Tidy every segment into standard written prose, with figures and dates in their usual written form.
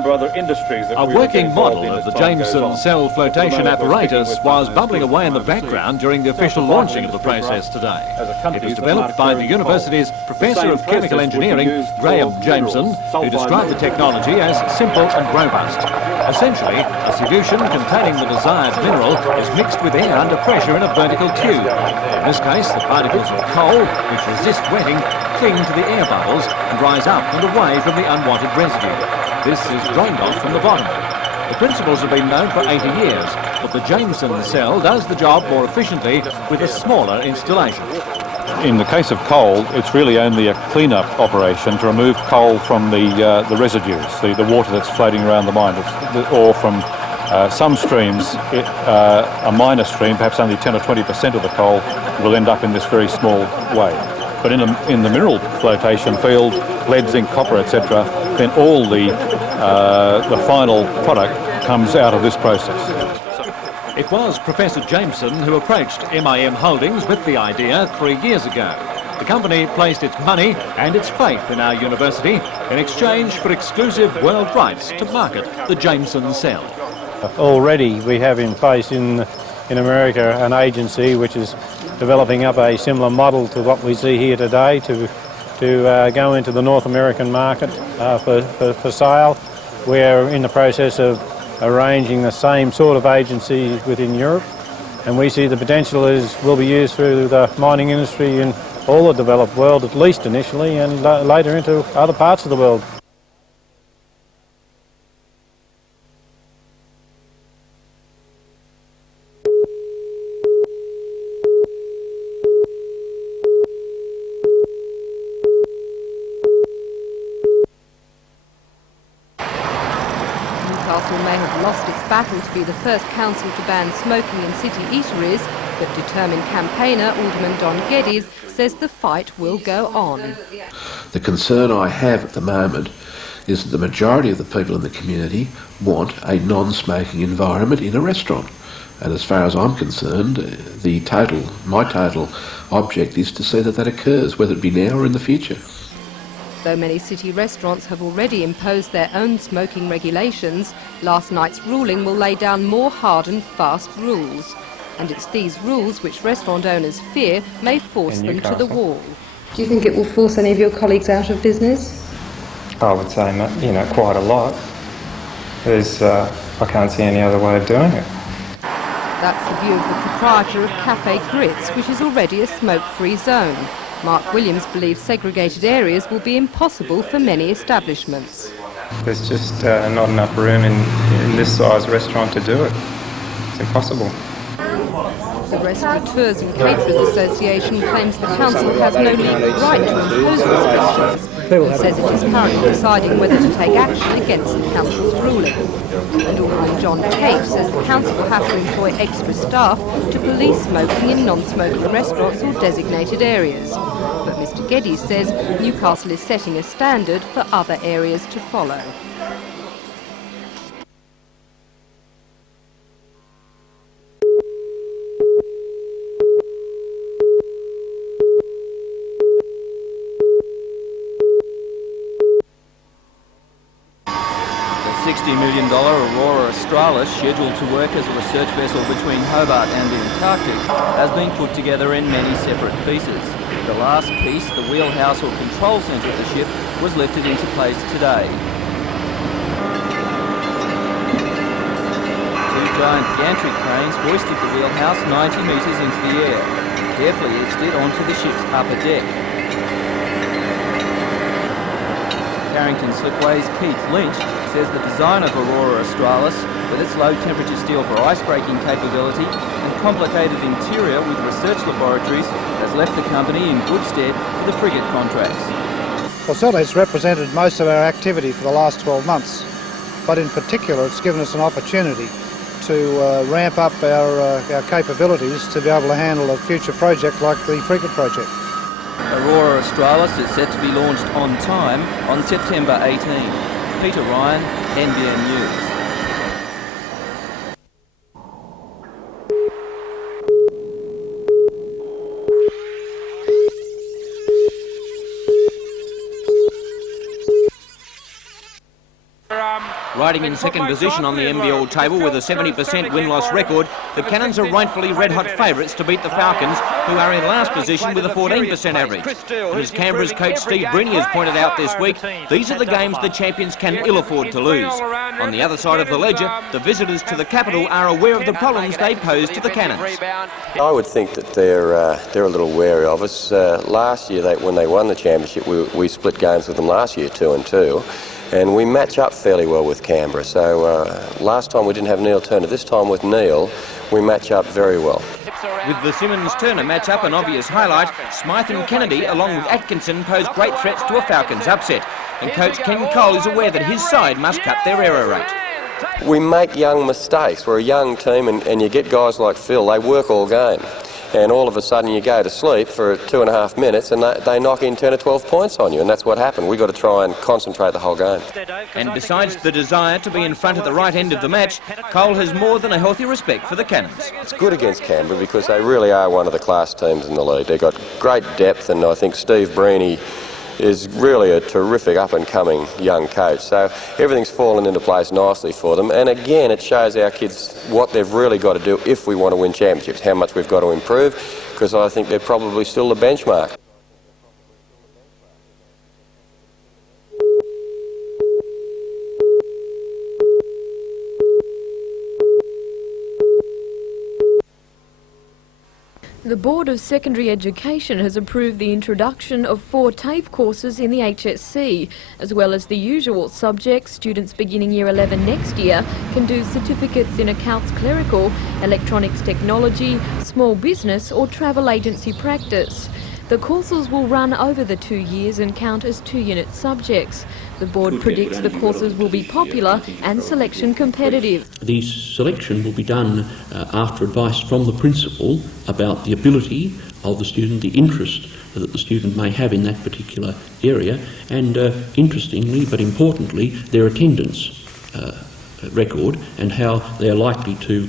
number of other industries that a working model of the Jameson cell flotation apparatus was bubbling away in the background during the official launching of the process today. It was developed by the university's Professor of Chemical Engineering, Graham Jameson, who described the technology as simple and robust. Essentially, a solution containing the desired mineral is mixed with air under pressure in a vertical tube. In this case, the particles of coal, which resist wetting, cling to the air bubbles and rise up and away from the unwanted residue. This is drained off from the bottom. The principles have been known for 80 years, but the Jameson cell does the job more efficiently with a smaller installation. In the case of coal, it's really only a clean-up operation to remove coal from the residues, the water that's floating around the mine, or from some streams, a minor stream, perhaps only 10 or 20% of the coal will end up in this very small way. But in the mineral flotation field, lead, zinc, copper, etc., then all the final product comes out of this process. It was Professor Jameson who approached MIM Holdings with the idea 3 years ago. The company placed its money and its faith in our university in exchange for exclusive world rights to market the Jameson cell. Already we have in place in America an agency which is developing up a similar model to what we see here today to go into the North American market for sale. We're in the process of arranging the same sort of agency within Europe, and we see the potential will be used through the mining industry in all the developed world, at least initially, and later into other parts of the world. Newcastle may have lost its battle to be the first council to ban smoking in city eateries, but determined campaigner Alderman Don Geddes says the fight will go on. The concern I have at the moment is that the majority of the people in the community want a non-smoking environment in a restaurant. And as far as I'm concerned, my total object is to see that that occurs, whether it be now or in the future. Though many city restaurants have already imposed their own smoking regulations, last night's ruling will lay down more hard and fast rules. And it's these rules which restaurant owners fear may force them to the wall. Do you think it will force any of your colleagues out of business? I would say, quite a lot. I can't see any other way of doing it. That's the view of the proprietor of Cafe Grits, which is already a smoke-free zone. Mark Williams believes segregated areas will be impossible for many establishments. There's just not enough room in this size restaurant to do it. It's impossible. The Restaurateurs and Caterers Association claims the council has no legal right to impose restrictions and says it is currently deciding whether to take action against the council's ruling. And Alderman John Tate says the council will have to employ extra staff to police smoking in non-smoking restaurants or designated areas. But Mr Geddes says Newcastle is setting a standard for other areas to follow. The $60 million Aurora Australis, scheduled to work as a research vessel between Hobart and the Antarctic, has been put together in many separate pieces. The last piece, the wheelhouse or control centre of the ship, was lifted into place today. Two giant gantry cranes hoisted the wheelhouse 90 metres into the air and carefully edged it onto the ship's upper deck. Carrington Slipway's Keith Lynch says the design of Aurora Australis, with its low-temperature steel for ice-breaking capability and complicated interior with research laboratories, has left the company in good stead for the frigate contracts. Well, certainly it's represented most of our activity for the last 12 months, but in particular it's given us an opportunity to ramp up our capabilities to be able to handle a future project like the frigate project. Aurora Australis is set to be launched on time on September 18. Peter Ryan, NBN News. Riding in second position on the NBL table with a 70% win-loss record, the Cannons are rightfully red-hot favourites to beat the Falcons, who are in last position with a 14% average. And as Canberra's coach Steve Bruni has pointed out this week, these are the games the champions can ill afford to lose. On the other side of the ledger, the visitors to the capital are aware of the problems they pose to the Cannons. I would think that they're a little wary of us. Last year, when they won the championship, we split games with them last year, 2-2. And we match up fairly well with Canberra. So last time we didn't have Neil Turner. This time with Neil, we match up very well. With the Simmons-Turner match-up an obvious highlight, Smythe and Kennedy, along with Atkinson, pose great threats to a Falcons upset. And coach Ken Cole is aware that his side must cut their error rate. We make young mistakes. We're a young team, and you get guys like Phil, they work all game. And all of a sudden you go to sleep for 2.5 minutes and they knock in 10 or 12 points on you, and that's what happened. We've got to try and concentrate the whole game. And besides the desire to be in front at the right end of the match, Cole has more than a healthy respect for the Cannons. It's good against Canberra because they really are one of the class teams in the league. They've got great depth, and I think Steve Bruni is really a terrific up-and-coming young coach. So everything's fallen into place nicely for them. And again, it shows our kids what they've really got to do if we want to win championships, how much we've got to improve, because I think they're probably still the benchmark. The Board of Secondary Education has approved the introduction of 4 TAFE courses in the HSC. As well as the usual subjects, students beginning Year 11 next year can do certificates in accounts clerical, electronics technology, small business or travel agency practice. The courses will run over the 2 years and count as 2-unit subjects. The board predicts the courses will be popular and selection competitive. The selection will be done after advice from the principal about the ability of the student, the interest that the student may have in that particular area, and interestingly but importantly, their attendance record and how they are likely to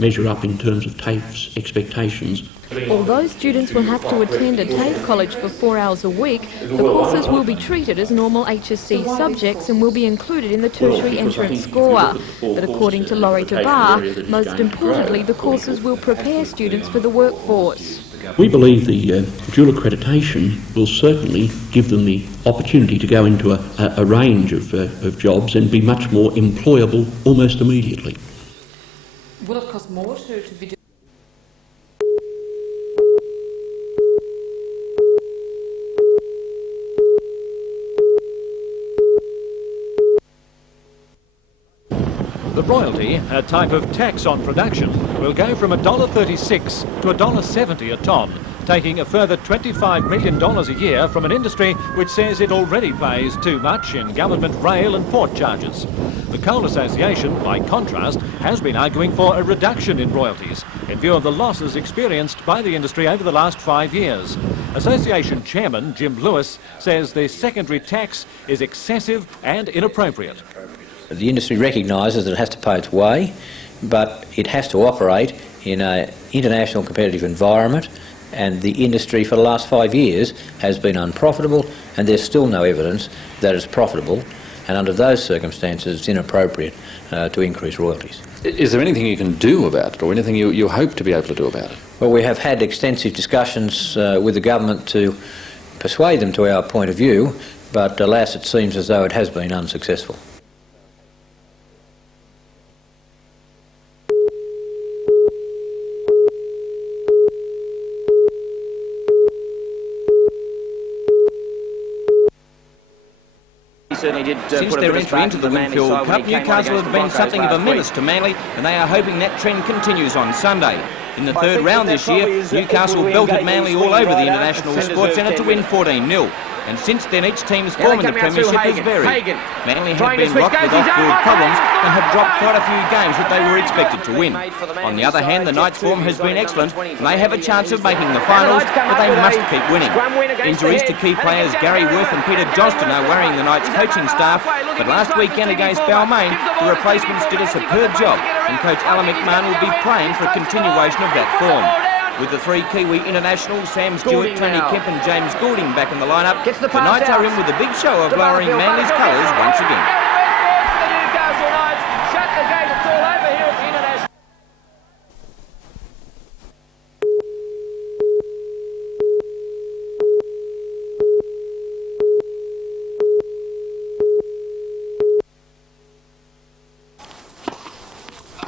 measure up in terms of TAFE's expectations. Although students will have to attend a TAFE college for 4 hours a week, the courses will be treated as normal HSC subjects and will be included in the tertiary entrance score. But according to Laurie Tabar, most importantly, the courses will prepare students for the workforce. We believe the dual accreditation will certainly give them the opportunity to go into a range of jobs and be much more employable almost immediately. Will it cost more to be doing? The royalty, a type of tax on production, will go from $1.36 to $1.70 a tonne, taking a further $25 million a year from an industry which says it already pays too much in government rail and port charges. The Coal Association, by contrast, has been arguing for a reduction in royalties in view of the losses experienced by the industry over the last 5 years. Association Chairman Jim Lewis says the secondary tax is excessive and inappropriate. The industry recognises that it has to pay its way, but it has to operate in an international competitive environment, and the industry for the last 5 years has been unprofitable, and there's still no evidence that it's profitable, and under those circumstances it's inappropriate to increase royalties. Is there anything you can do about it, or anything you hope to be able to do about it? Well, we have had extensive discussions with the government to persuade them to our point of view, but alas, it seems as though it has been unsuccessful. Since their entry into the Winfield Cup, Newcastle have been something of a menace to Manly, and they are hoping that trend continues on Sunday. In the third round this year, Newcastle belted Manly all over the International Sports Centre to win 14-0. And since then, each team's form in the Premiership has varied. Manly have been rocked with off-field problems and have dropped quite a few games that they were expected to win. On the other hand, the Knights' form has been excellent, and they have a chance of making the finals, but they must keep winning. Injuries to key players Gary Worth and Peter Johnston are worrying the Knights' coaching staff, but last weekend against Balmain, the replacements did a superb job, and coach Alan McMahon will be praying for a continuation of that form. With the 3 Kiwi internationals, Sam Stewart, Tony Kemp and James Goulding back in the lineup, the Knights are in with a big show of lowering Manly's colours once again.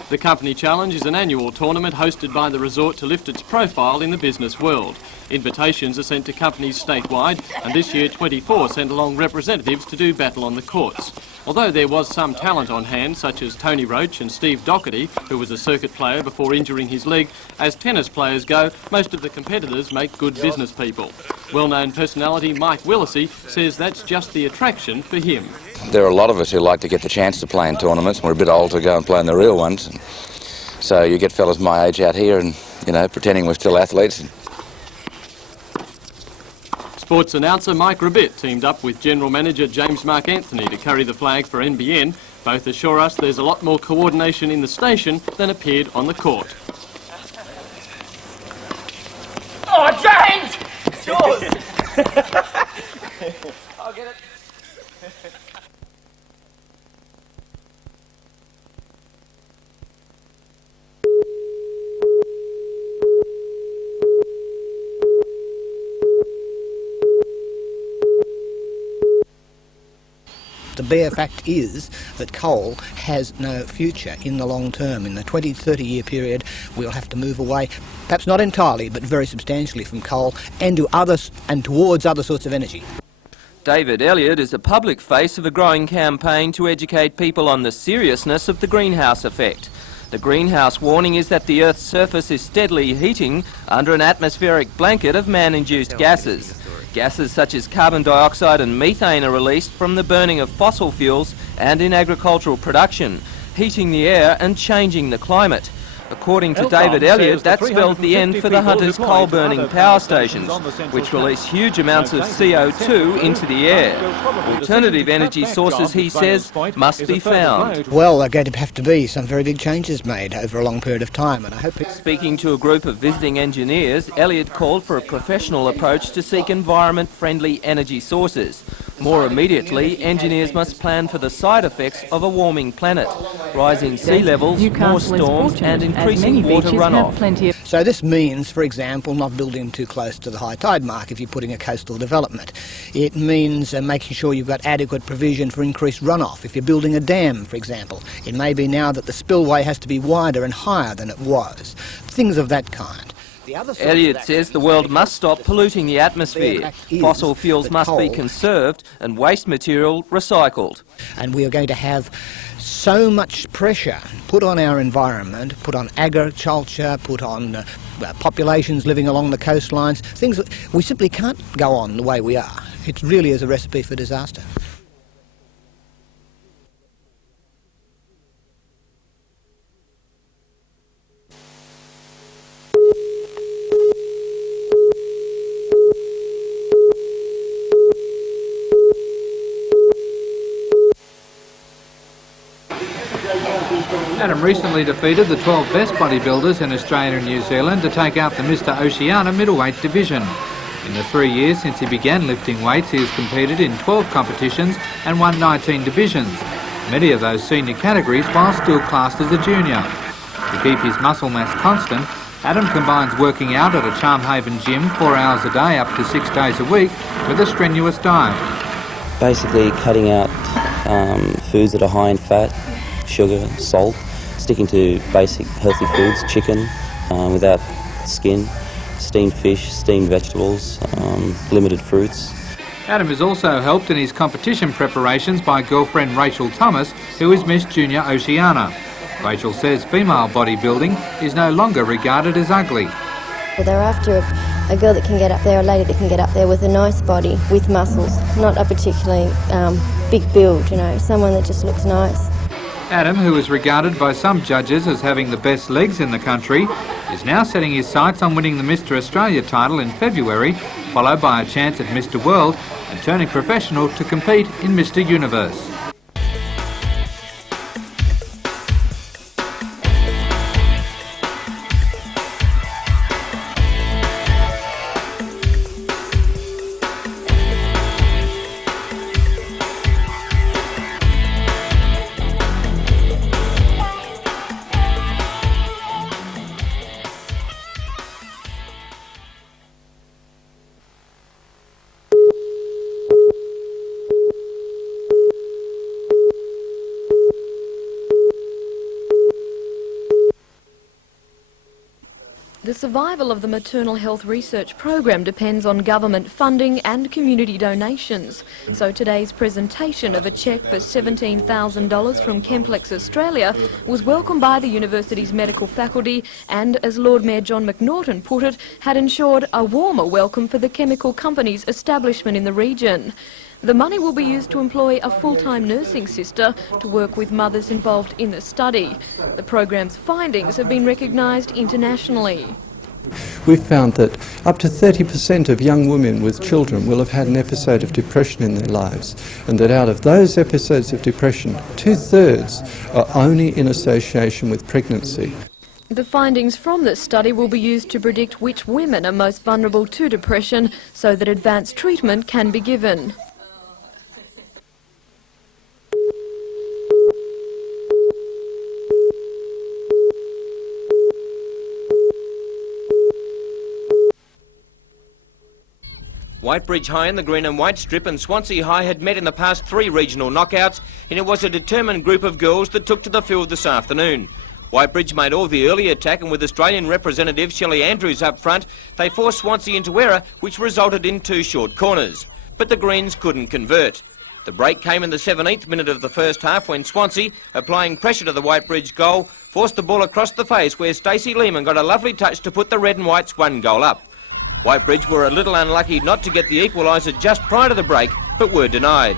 The Company Challenge is an annual tournament hosted by the resort to lift its profile in the business world. Invitations are sent to companies statewide, and this year 24 sent along representatives to do battle on the courts. Although there was some talent on hand, such as Tony Roach and Steve Doherty, who was a circuit player before injuring his leg, as tennis players go, most of the competitors make good business people. Well-known personality Mike Willisey says that's just the attraction for him. There are a lot of us who like to get the chance to play in tournaments. We're a bit old to go and play in the real ones. So you get fellas my age out here and, you know, pretending we're still athletes. Sports announcer Mike Rabbit teamed up with General Manager James Mark Anthony to carry the flag for NBN. Both assure us there's a lot more coordination in the station than appeared on the court. Oh, James! It's yours! I'll get it. The bare fact is that coal has no future in the long term. In the 20, 30-year period, we'll have to move away, perhaps not entirely, but very substantially from coal and to others and towards other sorts of energy. David Elliott is a public face of a growing campaign to educate people on the seriousness of the greenhouse effect. The greenhouse warning is that the Earth's surface is steadily heating under an atmospheric blanket of man-induced gases. Gases such as carbon dioxide and methane are released from the burning of fossil fuels and in agricultural production, heating the air and changing the climate. According to David Elliott, that spells the end for the Hunter's coal-burning power stations, which release huge amounts of CO2 into the air. Alternative energy sources, he says, must be found. Well, there are going to have to be some very big changes made over a long period of time, and I hope... Speaking to a group of visiting engineers, Elliott called for a professional approach to seek environment-friendly energy sources. More immediately, engineers must plan for the side effects of a warming planet, rising sea levels, more storms and increasing water runoff. So this means, for example, not building too close to the high tide mark if you're putting a coastal development. It means making sure you've got adequate provision for increased runoff. If you're building a dam, for example, it may be now that the spillway has to be wider and higher than it was. Things of that kind. Elliott says the world must stop polluting the atmosphere. Fossil fuels must be conserved and waste material recycled. And we are going to have so much pressure put on our environment, put on agriculture, put on populations living along the coastlines, things that we simply can't go on the way we are. It really is a recipe for disaster. Adam recently defeated the 12 best bodybuilders in Australia and New Zealand to take out the Mr. Oceania middleweight division. In the 3 years since he began lifting weights, he has competed in 12 competitions and won 19 divisions, many of those senior categories while still classed as a junior. To keep his muscle mass constant, Adam combines working out at a Charmhaven gym 4 hours a day up to 6 days a week with a strenuous diet. Basically cutting out foods that are high in fat, sugar, salt, sticking to basic healthy foods, chicken without skin, steamed fish, steamed vegetables, limited fruits. Adam is also helped in his competition preparations by girlfriend Rachel Thomas, who is Miss Junior Oceania. Rachel says female bodybuilding is no longer regarded as ugly. They're after a girl that can get up there, a lady that can get up there with a nice body, with muscles, not a particularly big build, you know, someone that just looks nice. Adam, who is regarded by some judges as having the best legs in the country, is now setting his sights on winning the Mr. Australia title in February, followed by a chance at Mr. World and turning professional to compete in Mr. Universe. The survival of the maternal health research program depends on government funding and community donations. So today's presentation of a cheque for $17,000 from Chemplex Australia was welcomed by the university's medical faculty and, as Lord Mayor John McNaughton put it, had ensured a warmer welcome for the chemical company's establishment in the region. The money will be used to employ a full-time nursing sister to work with mothers involved in the study. The program's findings have been recognised internationally. We've found that up to 30% of young women with children will have had an episode of depression in their lives, and that out of those episodes of depression, 2/3 are only in association with pregnancy. The findings from this study will be used to predict which women are most vulnerable to depression so that advanced treatment can be given. Whitebridge High in the green and white strip and Swansea High had met in the past 3 regional knockouts, and it was a determined group of girls that took to the field this afternoon. Whitebridge made all the early attack, and with Australian representative Shelley Andrews up front, they forced Swansea into error, which resulted in 2 short corners. But the Greens couldn't convert. The break came in the 17th minute of the first half when Swansea, applying pressure to the Whitebridge goal, forced the ball across the face where Stacey Lehman got a lovely touch to put the Red and Whites 1 goal up. Whitebridge were a little unlucky not to get the equaliser just prior to the break, but were denied.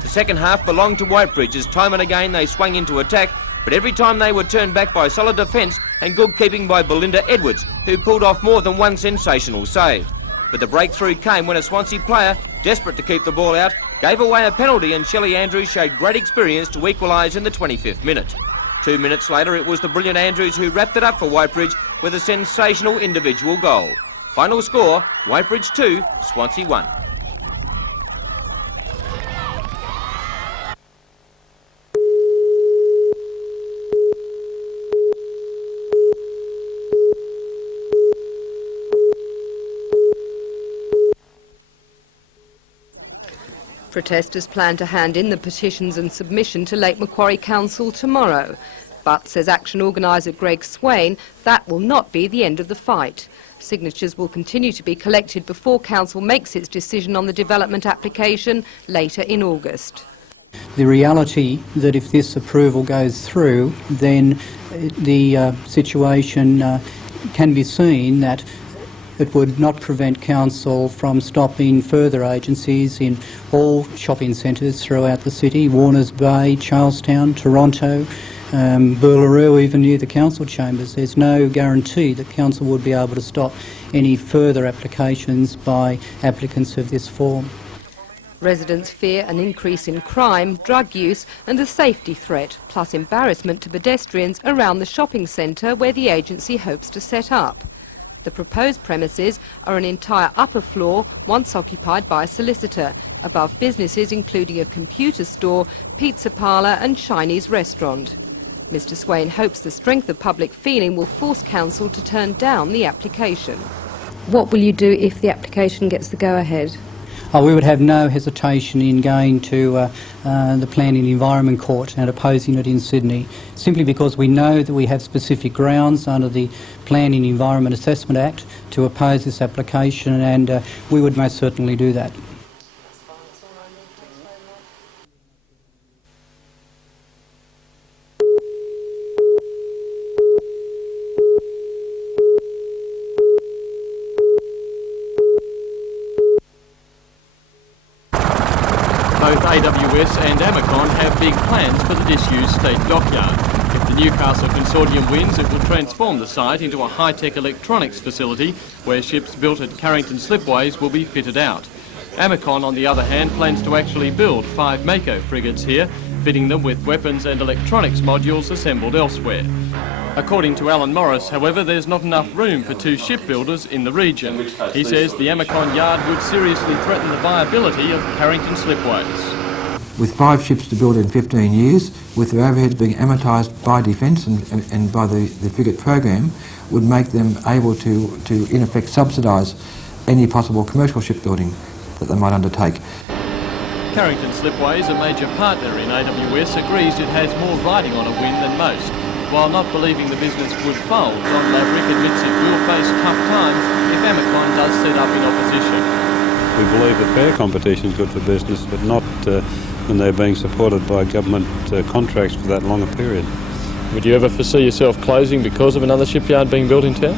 The second half belonged to Whitebridge as time and again they swung into attack, but every time they were turned back by solid defence and good keeping by Belinda Edwards, who pulled off more than one sensational save. But the breakthrough came when a Swansea player, desperate to keep the ball out, gave away a penalty, and Shelley Andrews showed great experience to equalise in the 25th minute. 2 minutes later it was the brilliant Andrews who wrapped it up for Whitebridge with a sensational individual goal. Final score, Whitebridge 2, Swansea 1. Protesters plan to hand in the petitions and submission to Lake Macquarie Council tomorrow. But, says Action organiser Greg Swain, that will not be the end of the fight. Signatures will continue to be collected before Council makes its decision on the development application later in August. The reality that if this approval goes through, then the situation can be seen that it would not prevent Council from stopping further agencies in all shopping centres throughout the city, Warners Bay, Charlestown, Toronto, Burlaroo, even near the council chambers. There's no guarantee that Council would be able to stop any further applications by applicants of this form. Residents fear an increase in crime, drug use and a safety threat, plus embarrassment to pedestrians around the shopping centre where the agency hopes to set up. The proposed premises are an entire upper floor, once occupied by a solicitor, above businesses including a computer store, pizza parlour and Chinese restaurant. Mr Swain hopes the strength of public feeling will force Council to turn down the application. What will you do if the application gets the go-ahead? We would have no hesitation in going to the Planning and Environment Court and opposing it in Sydney, simply because we know that we have specific grounds under the Planning and Environment Assessment Act to oppose this application, and we would most certainly do that. Both AWS and Amacon have big plans for the disused State Dockyard. If the Newcastle consortium wins, it will transform the site into a high-tech electronics facility where ships built at Carrington slipways will be fitted out. Amacon, on the other hand, plans to actually build 5 Mako frigates here, fitting them with weapons and electronics modules assembled elsewhere. According to Alan Morris, however, there's not enough room for 2 shipbuilders in the region. He says the Amacon yard would seriously threaten the viability of Carrington slipways. With 5 ships to build in 15 years, with their overheads being amortised by Defence and by the frigate program, would make them able to in effect subsidise any possible commercial shipbuilding that they might undertake. Carrington Slipways, a major partner in AWS, agrees it has more riding on a win than most. While not believing the business would fold, Don Laverick admits it will face tough times if Amicon does set up in opposition. We believe that fair competition is good for business, but not when they're being supported by government contracts for that longer period. Would you ever foresee yourself closing because of another shipyard being built in town?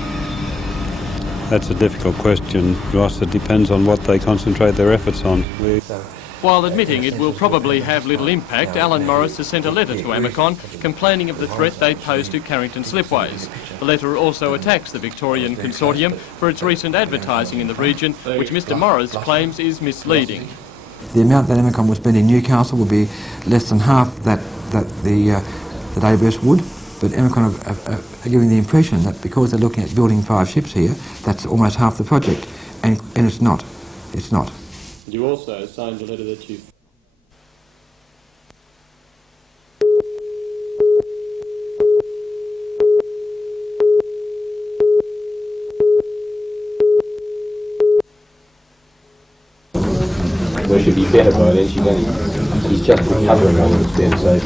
That's a difficult question, Ross. It depends on what they concentrate their efforts on. While admitting it will probably have little impact, Alan Morris has sent a letter to Amicon complaining of the threat they pose to Carrington slipways. The letter also attacks the Victorian Consortium for its recent advertising in the region, which Mr Morris claims is misleading. The amount that Amicon will spend in Newcastle will be less than half that ABS would, but Amicon are giving the impression that because they're looking at building 5 ships here, that's almost half the project, and it's not. It's not. You also signed a letter that you... Well, she'd be better by then. He's just recovering on his bed, so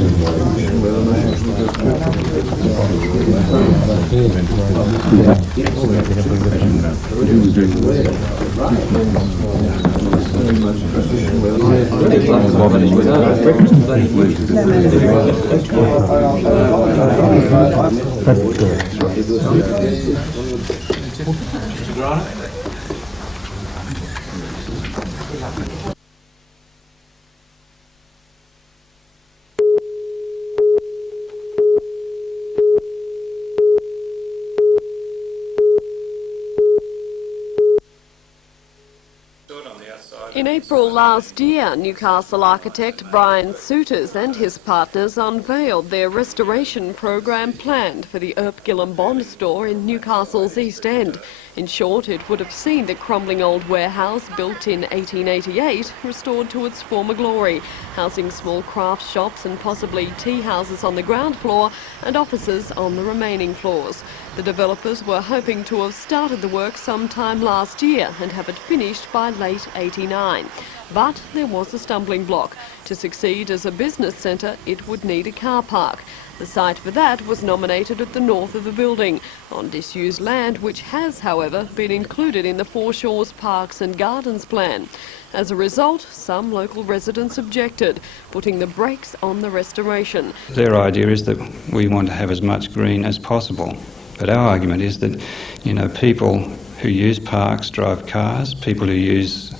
In April last year, Newcastle architect Brian Souters and his partners unveiled their restoration program planned for the Gillam Bond store in Newcastle's East End. In short, it would have seen the crumbling old warehouse built in 1888 restored to its former glory, housing small craft shops and possibly tea houses on the ground floor and offices on the remaining floors. The developers were hoping to have started the work sometime last year and have it finished by late '89. But there was a stumbling block. To succeed as a business centre, it would need a car park. The site for that was nominated at the north of the building, on disused land which has, however, been included in the Foreshores Parks and Gardens plan. As a result, some local residents objected, putting the brakes on the restoration. Their idea is that we want to have as much green as possible. But our argument is that, you know, people who use parks drive cars, people who use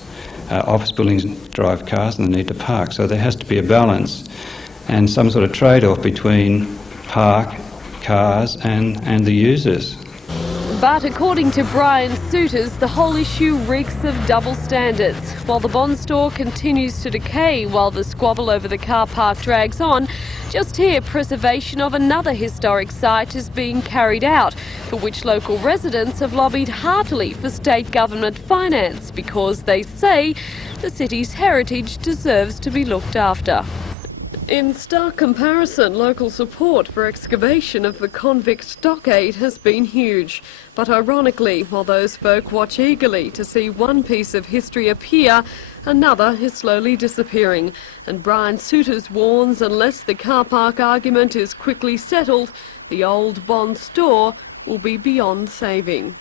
office buildings drive cars, and they need to park. So there has to be a balance and some sort of trade-off between park, cars and the users. But according to Brian Souters, the whole issue reeks of double standards. While the Bond store continues to decay while the squabble over the car park drags on, just here preservation of another historic site is being carried out, for which local residents have lobbied heartily for state government finance because they say the city's heritage deserves to be looked after. In stark comparison, local support for excavation of the convict stockade has been huge. But ironically, while those folk watch eagerly to see one piece of history appear, another is slowly disappearing. And Brian Souters warns unless the car park argument is quickly settled, the old Bond store will be beyond saving.